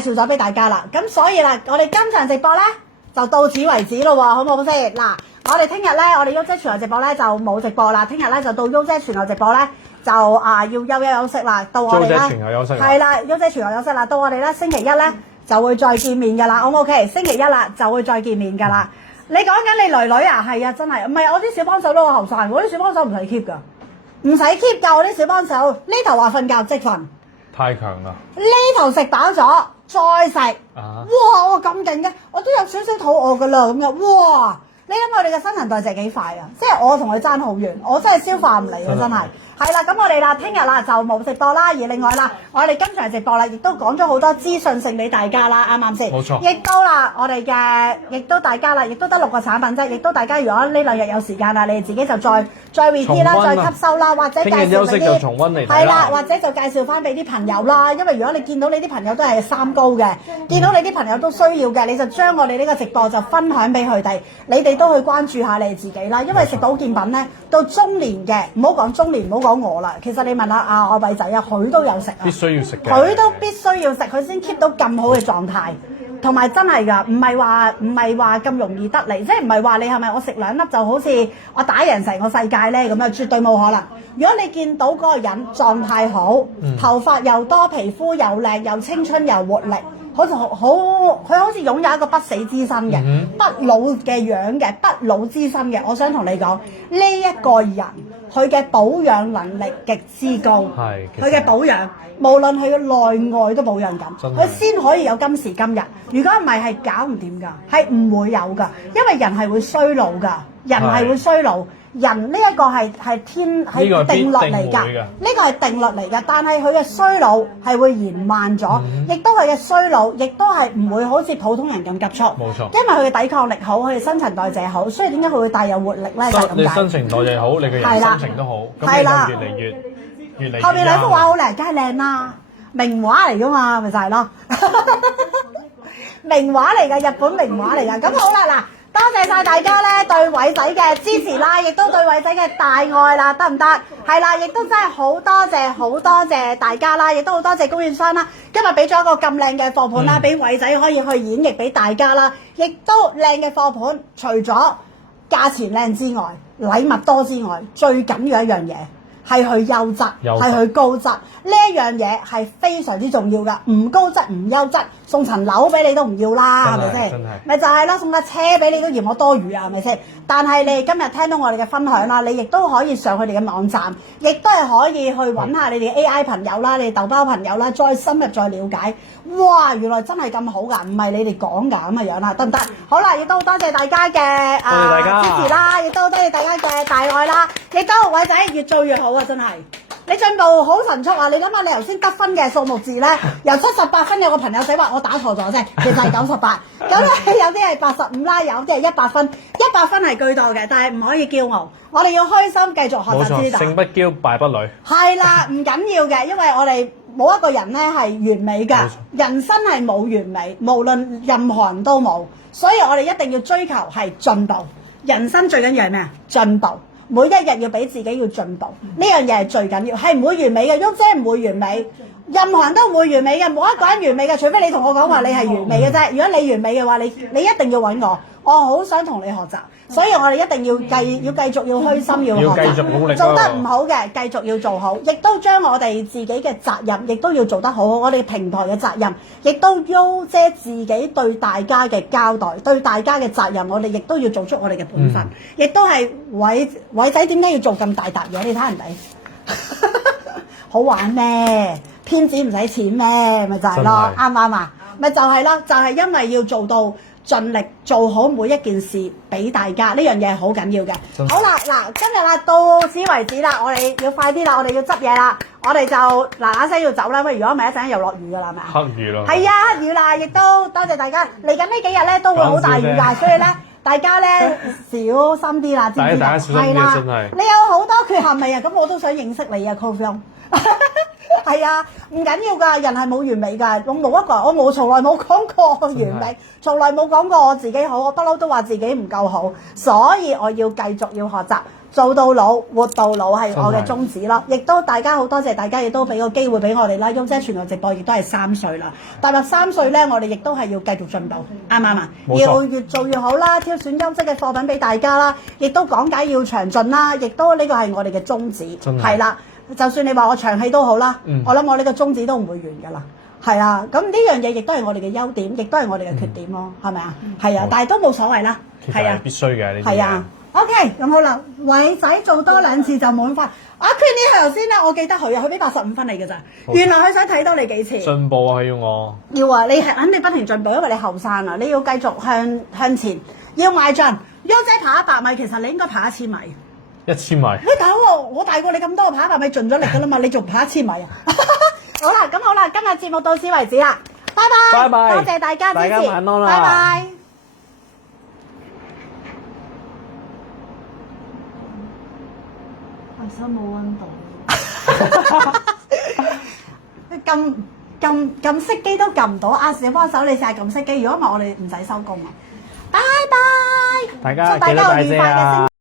介紹咗俾大家啦。咁所以啦，我哋今場直播咧就到此為止咯喎，好唔好先？嗱，我哋聽日咧，我哋優姐全球直播咧就冇直播啦。聽日咧就到優姐全球直播咧就要休息啦。到我哋咧係啦，優姐全球休息啦。到我哋咧星期一咧就會再見面㗎啦。好唔 OK？星期一啦就會再見面㗎啦。你講緊你女女啊？係啊，真係唔係我啲小幫手都好後生，我啲小幫手唔使 keep 㗎，唔使 keep 㗎。我啲小幫手呢頭話瞓覺即瞓，太強啦！呢頭食飽咗再食，哇！我咁勁嘅，我都有少少肚餓㗎啦咁樣，哇！你諗我哋嘅新陳代謝幾快啊？即係我同佢爭好遠，我真係消化唔嚟啊！真係。係啦，咁我哋啦，聽日啦就冇直播啦，而另外啦，我哋今場直播啦，亦都講咗好多資訊性俾大家啦，啱唔啱先？冇錯。亦都啦，我哋嘅，亦都大家啦，亦都得6個產品啫，亦都大家如果呢兩日有時間啦，你哋自己就再 repeat 啦，再吸收啦，或者介紹俾啲，聽日休息就重溫嚟睇啦。係啦，或者就介紹翻俾啲朋友啦，因為如果你見到你啲朋友都係三高嘅，見到你啲朋友都需要嘅，你就將我哋呢個直播就分享俾佢哋，你哋都去關注下你自己啦，因為食保健品咧，到中年嘅，唔好講中年，唔好講我啦，其實你問下我偉仔啊，佢都有食啊，必須要食嘅，佢都必須要食，佢先 keep 到咁好嘅狀態，同埋真係㗎，唔係話咁容易得嚟，即係唔係話你係咪我食2粒就好似我打贏成個世界咧咁樣，絕對冇可能。如果你見到嗰個人狀態好，頭髮又多，皮膚又靚，又青春又活力。佢好似擁有一個不死之身嘅，不老嘅樣嘅，不老之身嘅。我想同你講，呢一個人佢嘅保養能力極之高，佢嘅保養無論佢嘅內外都保養緊，佢先可以有今時今日。如果唔係，係搞唔掂㗎，係唔會有㗎，因為人係會衰老㗎，人係會衰老。人呢一個係定律嚟㗎，呢個係定律嚟㗎。但係佢嘅衰老係會延慢咗，亦都佢嘅衰老，亦都係唔會好似普通人咁急促。冇錯，因為佢嘅抵抗力好，佢嘅新陳代謝好，所以點解佢會帶有活力咧？就係咁解。你新陳代謝好，你嘅人心情都好，咁你就越嚟越後面兩幅畫好靚，梗係靚啦，名畫嚟㗎嘛，咪就係咯，名畫嚟㗎，日本名畫嚟㗎。咁好啦，嗱。多謝晒大家咧對偉仔嘅支持啦，亦都對偉仔嘅大愛啦，得唔得？係啦，亦都真係好多謝大家啦，亦都好多謝供應商啦，今日俾咗一個咁靚嘅貨盤啦，俾偉仔可以去演繹俾大家啦，亦都靚嘅貨盤，除咗價錢靚之外，禮物多之外，最緊要一樣嘢。係佢優質，係佢高質，呢一樣嘢係非常之重要㗎。唔高質唔優質，送層樓俾你都唔要啦，係咪先？咪就係咯，送架車俾你都嫌我多餘啊，係咪先？但係你今日聽到我哋嘅分享啦，你亦都可以上佢哋嘅網站，亦都係可以去揾下你哋 AI 朋友啦，你哋豆包朋友啦，再深入再了解。哇！原來真係咁好㗎，唔係你哋講㗎咁嘅樣啦，得唔得？好啦，亦都多謝大家嘅支持啦，亦都多謝大家嘅大愛啦，亦都偉仔越做越好啊！真係，你進步好神速啊！你諗下，你頭先得分嘅數目字咧，由78分有個朋友仔話我打錯咗啫，其實係98。咁咧有啲係85啦，有啲係100分，100分係巨多嘅，但係唔可以驕傲，我哋要開心繼續學習之道。勝不驕，敗不餒。係啦，唔緊要嘅，因為我哋冇一個人咧係完美㗎，人生係冇完美，無論任何人都冇，所以我哋一定要追求係進步。人生最緊要係咩啊？進步。每一日要俾自己要進步，呢樣嘢係最緊要，係唔會完美嘅，喐姐唔會完美，任何人都唔會完美嘅，冇一個人完美嘅，除非你同我講話你係完美嘅啫。如果你完美嘅話，你一定要揾我好想同你學習，所以我哋一定要繼續要虛心要學習，要繼續努力，做得唔好嘅繼續要做好，亦都將我哋自己嘅責任亦都要做得好好，我哋平台嘅責任，亦都優姐自己對大家嘅交代，對大家嘅責任，我哋亦都要做出我哋嘅本分，亦都係偉仔點解要做咁大沓嘢？你睇人哋好玩咩？編紙唔使錢咩？咪就係咯，啱唔啱啊？咪就係咯，就係因為要做到。盡力做好每一件事俾大家，呢樣嘢係好緊要嘅。好啦，嗱，今日啦到此為止啦，我哋要快啲啦，我哋要執嘢啦，我哋就嗱聲要走啦，因為如果唔係一陣又落雨㗎啦，係咪啊？黑雨咯。係啊，黑雨啦，亦都多謝大家。嚟緊呢幾日咧都會好大雨㗎，所以咧大家咧小心啲啦，知唔知？大家小心啲真係。你有好多缺陷未啊？咁我都想認識你啊 ，Coffee。係啊，唔緊要㗎，人係冇完美㗎，我冇一個人，我從來冇講過完美，從來冇講過我自己好，我不嬲都話自己唔夠好，所以我要繼續要學習，做到老，活到老係我嘅宗旨咯。亦都大家好多謝大家，亦都俾個機會俾我哋啦。翁姐全球直播亦都係3歲啦，踏入3歲咧，我哋亦都係要繼續進步，啱唔啱啊？要越做越好啦，挑選優質嘅貨品俾大家啦，亦都講解要詳盡啦，亦都呢個係我哋嘅宗旨，係啦。就算你話我長氣都好啦，我諗我呢個宗旨都唔會完㗎啦。係啊，咁呢樣嘢亦都係我哋嘅優點，亦都係我哋嘅缺點咯，係咪啊？係啊，但係都冇所謂啦。係啊，必須嘅呢啲。係啊。OK， 咁好啦，偉仔做多2次就滿分。阿 Queenie 頭先咧，我記得佢俾85分你嘅咋，原來佢想睇到你幾次。進步啊！佢要我。要啊！你係肯定不停進步，因為你後生啊，你要繼續向前，要邁進。翁姐跑100米，其實你應該跑1000米。1000米。喂，大佬，我大過你咁多，跑100米盡咗力㗎啦嘛，你仲跑1000米啊？好啦，咁好啦，今日節目到此為止啦，拜拜。拜拜。多謝大家支持，大家晚安啦。拜拜。手冇溫度，撳熄機都撳唔到，阿小幫手你試下撳熄機，如果唔係我哋唔使收工啊！拜拜，大家祝大家有愉快嘅星期。